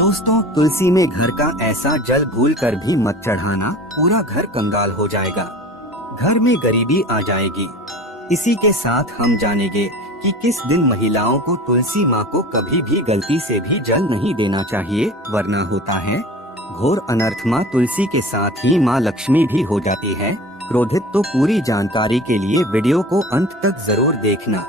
दोस्तों, तुलसी में घर का ऐसा जल भूल कर भी मत चढ़ाना, पूरा घर कंगाल हो जाएगा, घर में गरीबी आ जाएगी। इसी के साथ हम जानेंगे कि किस दिन महिलाओं को तुलसी माँ को कभी भी गलती से भी जल नहीं देना चाहिए, वरना होता है घोर अनर्थ। माँ तुलसी के साथ ही माँ लक्ष्मी भी हो जाती है क्रोधित। तो पूरी जानकारी के लिए वीडियो को अंत तक जरूर देखना।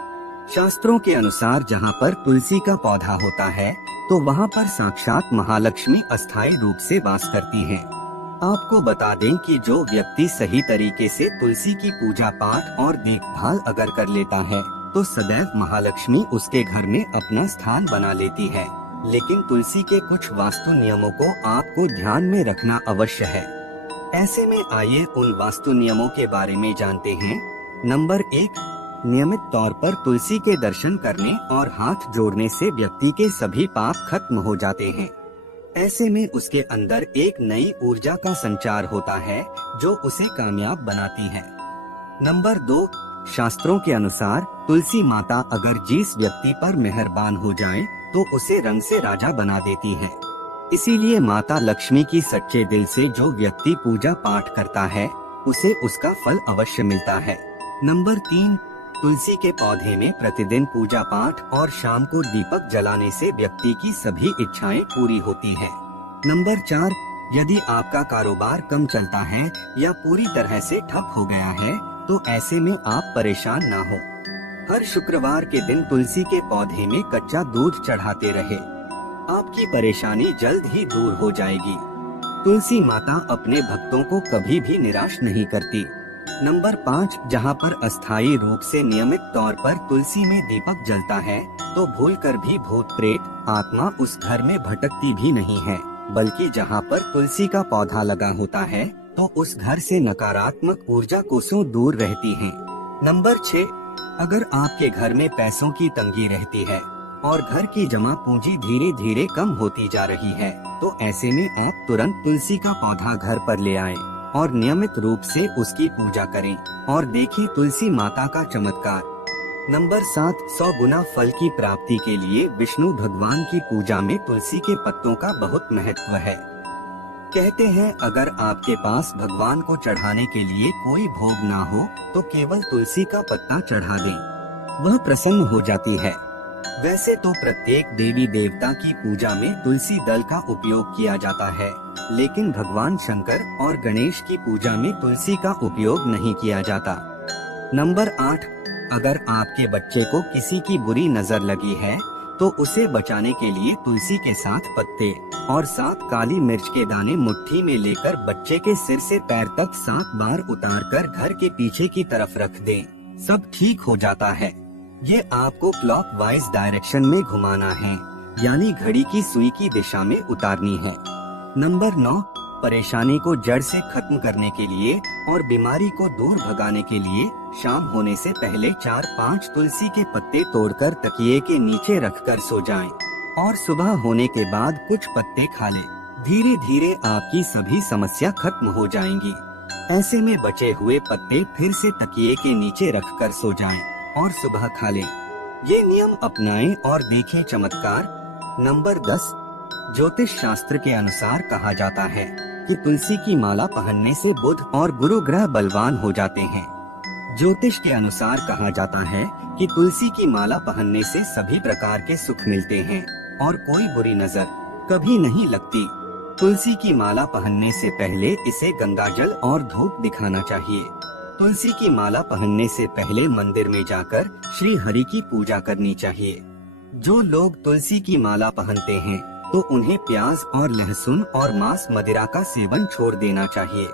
शास्त्रों के अनुसार जहाँ पर तुलसी का पौधा होता है तो वहाँ पर साक्षात महालक्ष्मी अस्थायी रूप से वास करती हैं। आपको बता दें कि जो व्यक्ति सही तरीके से तुलसी की पूजा पाठ और देखभाल अगर कर लेता है तो सदैव महालक्ष्मी उसके घर में अपना स्थान बना लेती है। लेकिन तुलसी के कुछ वास्तु नियमों को आपको ध्यान में रखना अवश्य है। ऐसे में आइए उन वास्तु नियमों के बारे में जानते हैं। नंबर 1, नियमित तौर पर तुलसी के दर्शन करने और हाथ जोड़ने से व्यक्ति के सभी पाप खत्म हो जाते हैं। ऐसे में उसके अंदर एक नई ऊर्जा का संचार होता है जो उसे कामयाब बनाती है। नंबर 2, शास्त्रों के अनुसार तुलसी माता अगर जिस व्यक्ति पर मेहरबान हो जाए तो उसे रंग से राजा बना देती है। इसीलिए माता लक्ष्मी की सच्चे दिल से जो व्यक्ति पूजा पाठ करता है उसे उसका फल अवश्य मिलता है। नंबर 3, तुलसी के पौधे में प्रतिदिन पूजा पाठ और शाम को दीपक जलाने से व्यक्ति की सभी इच्छाएं पूरी होती है। नंबर 4, यदि आपका कारोबार कम चलता है या पूरी तरह से ठप हो गया है तो ऐसे में आप परेशान ना हो। हर शुक्रवार के दिन तुलसी के पौधे में कच्चा दूध चढ़ाते रहे, आपकी परेशानी जल्द ही दूर हो जाएगी। तुलसी माता अपने भक्तों को कभी भी निराश नहीं करती। नंबर 5, जहाँ पर अस्थायी रूप से नियमित तौर पर तुलसी में दीपक जलता है तो भूलकर भी भूत प्रेत आत्मा उस घर में भटकती भी नहीं है, बल्कि जहाँ पर तुलसी का पौधा लगा होता है तो उस घर से नकारात्मक ऊर्जा कोसों दूर रहती है। नंबर 6, अगर आपके घर में पैसों की तंगी रहती है और घर की जमा पूंजी धीरे धीरे कम होती जा रही है तो ऐसे में आप तुरंत तुलसी का पौधा घर पर ले आएं और नियमित रूप से उसकी पूजा करें और देखें तुलसी माता का चमत्कार। नंबर 7, 100 गुना फल की प्राप्ति के लिए विष्णु भगवान की पूजा में तुलसी के पत्तों का बहुत महत्व है। कहते हैं अगर आपके पास भगवान को चढ़ाने के लिए कोई भोग ना हो तो केवल तुलसी का पत्ता चढ़ा दें, वह प्रसन्न हो जाती है। वैसे तो प्रत्येक देवी देवता की पूजा में तुलसी दल का उपयोग किया जाता है, लेकिन भगवान शंकर और गणेश की पूजा में तुलसी का उपयोग नहीं किया जाता। नंबर 8, अगर आपके बच्चे को किसी की बुरी नजर लगी है तो उसे बचाने के लिए तुलसी के 7 पत्ते और 7 काली मिर्च के दाने मुट्ठी में लेकर बच्चे के सिर से पैर तक 7 बार उतारकर घर के पीछे की तरफ रख दें, सब ठीक हो जाता है। ये आपको क्लॉकवाइज डायरेक्शन में घुमाना है, यानी घड़ी की सुई की दिशा में उतारनी है। नंबर 9, परेशानी को जड़ से खत्म करने के लिए और बीमारी को दूर भगाने के लिए शाम होने से पहले 4-5 तुलसी के पत्ते तोड़कर तकिए के नीचे रखकर सो जाएं और सुबह होने के बाद कुछ पत्ते खा लें। धीरे धीरे आपकी सभी समस्या खत्म हो जाएंगी। ऐसे में बचे हुए पत्ते फिर से तकिए के नीचे रखकर सो जाएं और सुबह खा लें। ये नियम अपनाएं और देखें चमत्कार। नंबर 10, ज्योतिष शास्त्र के अनुसार कहा जाता है कि तुलसी की माला पहनने से बुध और गुरु ग्रह बलवान हो जाते हैं। ज्योतिष के अनुसार कहा जाता है कि तुलसी की माला पहनने से सभी प्रकार के सुख मिलते हैं और कोई बुरी नजर कभी नहीं लगती। तुलसी की माला पहनने से पहले इसे गंगाजल और धूप दिखाना चाहिए। तुलसी की माला पहनने से पहले मंदिर में जाकर श्री हरि की पूजा करनी चाहिए। जो लोग तुलसी की माला पहनते हैं तो उन्हें प्याज और लहसुन और मांस मदिरा का सेवन छोड़ देना चाहिए।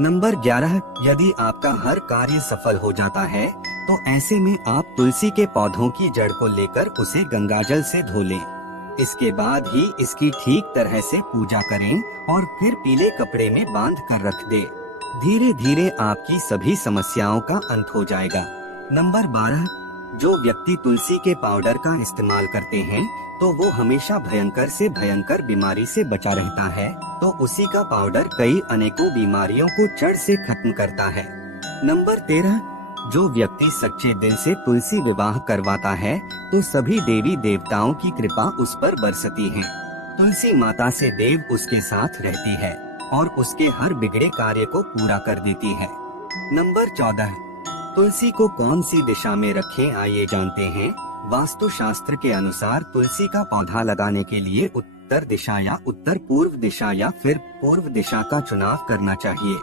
नंबर 11, यदि आपका हर कार्य सफल हो जाता है तो ऐसे में आप तुलसी के पौधों की जड़ को लेकर उसे गंगाजल से धो लें। इसके बाद ही इसकी ठीक तरह से पूजा करें और फिर पीले कपड़े में बांध कर रख दे। धीरे धीरे आपकी सभी समस्याओं का अंत हो जाएगा। नंबर 12, जो व्यक्ति तुलसी के पाउडर का इस्तेमाल करते हैं तो वो हमेशा भयंकर से भयंकर बीमारी से बचा रहता है, तो उसी का पाउडर कई अनेकों बीमारियों को जड़ से खत्म करता है। नंबर 13, जो व्यक्ति सच्चे दिल से तुलसी विवाह करवाता है तो सभी देवी देवताओं की कृपा उस पर बरसती है। तुलसी माता से देव उसके साथ रहती है और उसके हर बिगड़े कार्य को पूरा कर देती है। नंबर 14, तुलसी को कौन सी दिशा में रखें, आइए जानते हैं। वास्तु शास्त्र के अनुसार तुलसी का पौधा लगाने के लिए उत्तर दिशा या उत्तर पूर्व दिशा या फिर पूर्व दिशा का चुनाव करना चाहिए।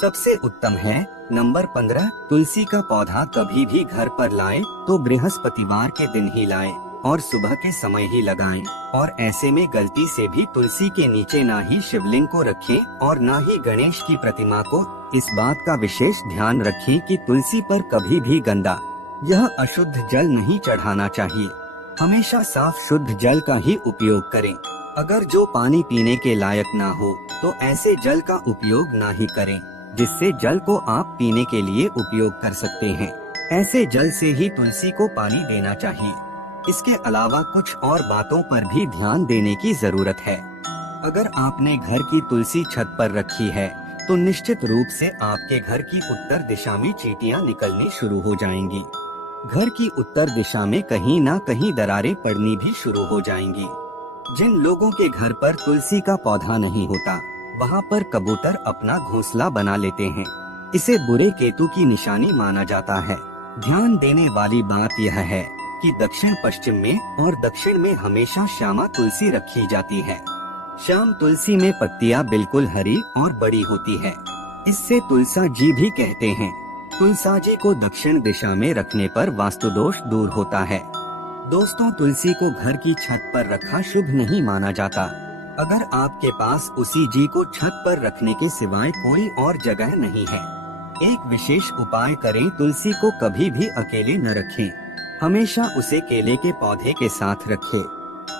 सबसे उत्तम है। नंबर 15, तुलसी का पौधा कभी भी घर पर लाए तो बृहस्पतिवार के दिन ही लाए और सुबह के समय ही लगाएं। और ऐसे में गलती से भी तुलसी के नीचे ना ही शिवलिंग को रखें और ना ही गणेश की प्रतिमा को। इस बात का विशेष ध्यान रखें कि तुलसी पर कभी भी गंदा यह अशुद्ध जल नहीं चढ़ाना चाहिए। हमेशा साफ शुद्ध जल का ही उपयोग करें। अगर जो पानी पीने के लायक ना हो तो ऐसे जल का उपयोग ना ही करें, जिससे जल को आप पीने के लिए उपयोग कर सकते हैं। ऐसे जल से ही तुलसी को पानी देना चाहिए। इसके अलावा कुछ और बातों पर भी ध्यान देने की जरूरत है। अगर आपने घर की तुलसी छत पर रखी है तो निश्चित रूप से आपके घर की उत्तर दिशा में चींटियां निकलनी शुरू हो जाएंगी। घर की उत्तर दिशा में कहीं ना कहीं दरारें पड़नी भी शुरू हो जाएंगी। जिन लोगों के घर पर तुलसी का पौधा नहीं होता, वहाँ पर कबूतर अपना घोंसला बना लेते हैं। इसे बुरे केतु की निशानी माना जाता है। ध्यान देने वाली बात यह है कि दक्षिण पश्चिम में और दक्षिण में हमेशा श्यामा तुलसी रखी जाती है। श्याम तुलसी में पत्तियां बिल्कुल हरी और बड़ी होती है। इससे तुलसा जी भी कहते हैं। तुलसा जी को दक्षिण दिशा में रखने पर वास्तु दोष दूर होता है। दोस्तों, तुलसी को घर की छत पर रखा शुभ नहीं माना जाता। अगर आपके पास उसी जी को छत पर रखने के सिवाय कोई और जगह नहीं है, एक विशेष उपाय करें। तुलसी को कभी भी अकेले न रखें। हमेशा उसे केले के पौधे के साथ रखें।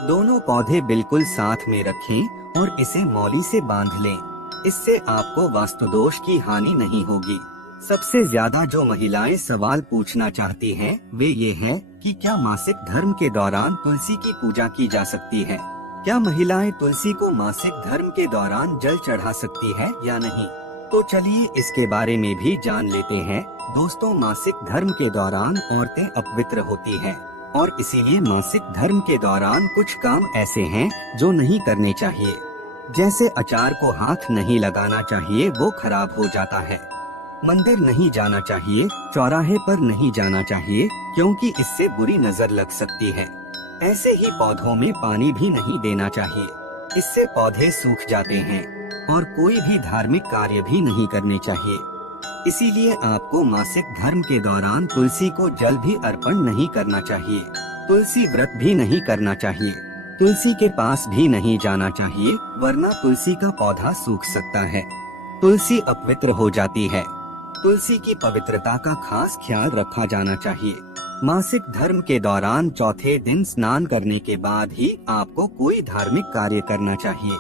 दोनों पौधे बिल्कुल साथ में रखें और इसे मौली से बांध लें। इससे आपको वास्तु दोष की हानि नहीं होगी। सबसे ज्यादा जो महिलाएं सवाल पूछना चाहती हैं, वे ये हैं कि क्या मासिक धर्म के दौरान तुलसी की पूजा की जा सकती है? क्या महिलाएं तुलसी को मासिक धर्म के दौरान जल चढ़ा सकती है या नहीं? तो चलिए इसके बारे में भी जान लेते हैं। दोस्तों, मासिक धर्म के दौरान औरतें अपवित्र होती हैं और इसीलिए मासिक धर्म के दौरान कुछ काम ऐसे हैं जो नहीं करने चाहिए। जैसे अचार को हाथ नहीं लगाना चाहिए, वो खराब हो जाता है। मंदिर नहीं जाना चाहिए, चौराहे पर नहीं जाना चाहिए, क्योंकि इससे बुरी नजर लग सकती है। ऐसे ही पौधों में पानी भी नहीं देना चाहिए, इससे पौधे सूख जाते हैं। और कोई भी धार्मिक कार्य भी नहीं करने चाहिए। इसीलिए आपको मासिक धर्म के दौरान तुलसी को जल भी अर्पण नहीं करना चाहिए। तुलसी व्रत भी नहीं करना चाहिए। तुलसी के पास भी नहीं जाना चाहिए, वरना तुलसी का पौधा सूख सकता है। तुलसी अपवित्र हो जाती है। तुलसी की पवित्रता का खास ख्याल रखा जाना चाहिए। मासिक धर्म के दौरान चौथे दिन स्नान करने के बाद ही आपको कोई धार्मिक कार्य करना चाहिए।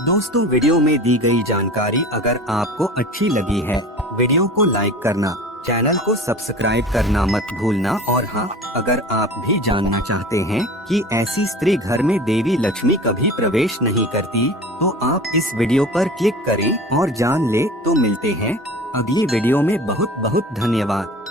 दोस्तों, वीडियो में दी गई जानकारी अगर आपको अच्छी लगी है, वीडियो को लाइक करना, चैनल को सब्सक्राइब करना मत भूलना। और हाँ, अगर आप भी जानना चाहते हैं कि ऐसी स्त्री घर में देवी लक्ष्मी कभी प्रवेश नहीं करती, तो आप इस वीडियो पर क्लिक करें और जान ले। तो मिलते हैं अगली वीडियो में। बहुत बहुत धन्यवाद।